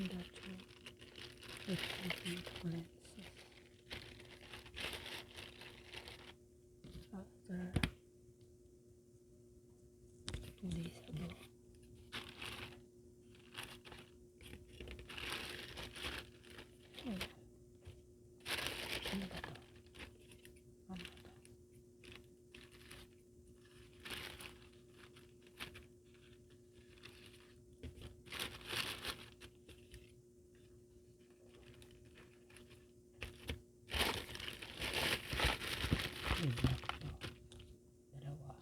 industrial replacement lenses after 2 days ago. Ayan. Ano ba to? Ano ba to? Black to. Dalawa.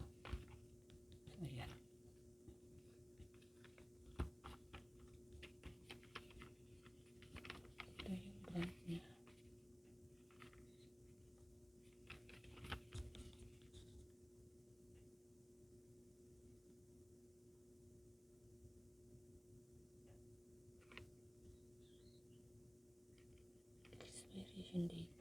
So, ayan. Ito yung brand niya. Expiration date.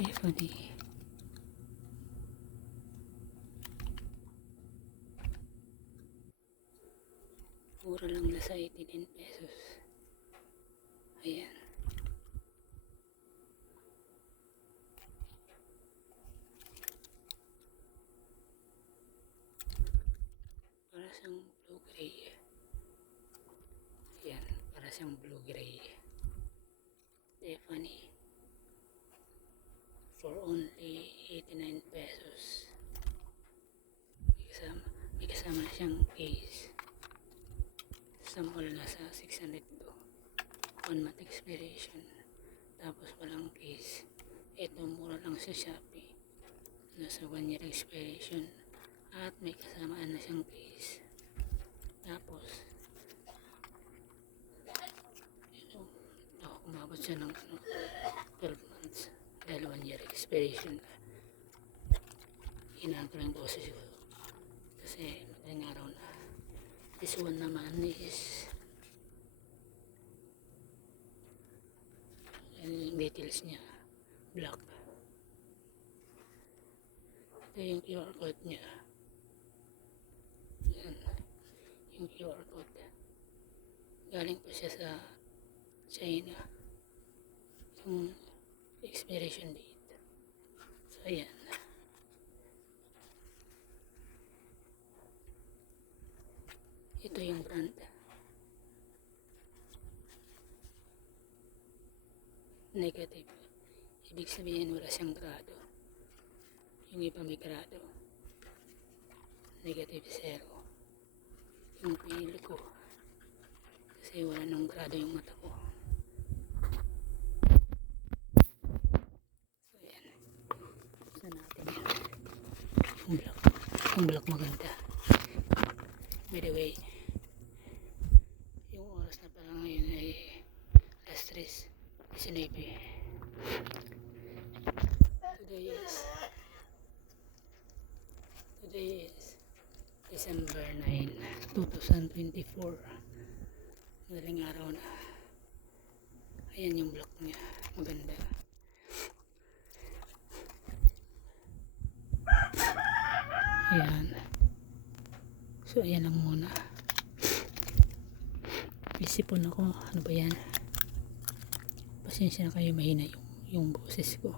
Tiffany. Mura lang na sa 89 pesos. Ayan. Para siyang blue gray. Ayan. Para siyang blue gray. Tiffany. For only 89 pesos. May kasama na siyang case. Sa mall nasa 600 to. 1 month expiration. Tapos walang case. Ito mura lang sa Shopee. Nasa 1 year expiration. At may kasamaan na siyang case. Tapos ito, umabot siya ng 12 months. Dahil 1 year expiration na. Inagalang ko kasi madaling araw na. This one naman is yung details niya black. Ito yung QR code niya. Yan. Yung QR code galing po siya sa China. Yung expiration date. So ayan. Ito yung brand. Negative. Ibig sabihin wala siyang grado. Yung iba may grado. Negative 0. Yung pinili ko. Kasi wala nang grado yung mata ko. So ayan. Buksan natin yan. Yung black. Yung black maganda. By the way, yung oras na pala ngayon ay alas 3:19. Today is December 9, 2024. Madaling araw na. Ayan yung block niya. Maganda. Ayan. So ayan lang muna. Isipon ako. Ano ba yan? Pasensya na kayo, mahina yung boses ko.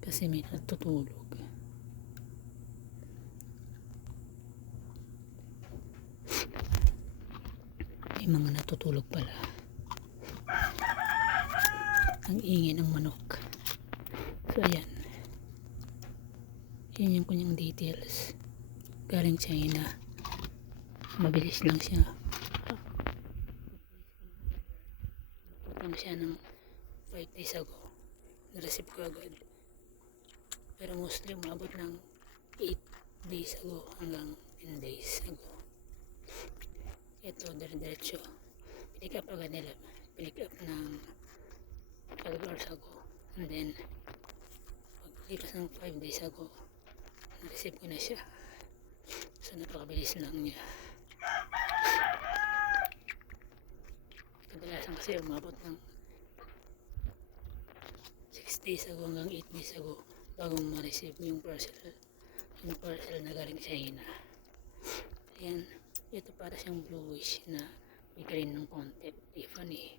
Kasi may natutulog. May mga natutulog pala. Ang ingay ng manok. So ayan. Yan yung kanyang details. galing China. Mabilis lang siya. Lang siya ng 5 days ago. Na-receive ko agad. Pero mostly umabot ng 8 days ago hanggang 10 days ago. Ito, dire-diretso. Pick up agad nila. Pick up ng 12 hours ago. And then, paglipas ng 5 days ago, na-receive ko na siya. So, napakabilis lang niya. Kadalasan kasi umabot ng 6 days ago hanggang 8 days ago bago ma-receive yung parcel na galing sa China. Ayan, ito para siyang bluish na may green ng konti. Tiffany.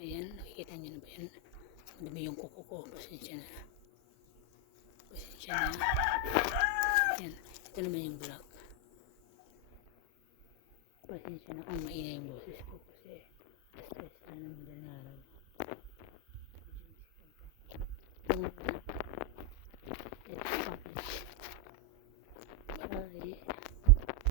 Ayan, nakikita niyo na ba yan? Madumi yung kuko ko. Pasensya na. Ayan, ito naman yung black. Pasensya na kung mahina yung boses ko.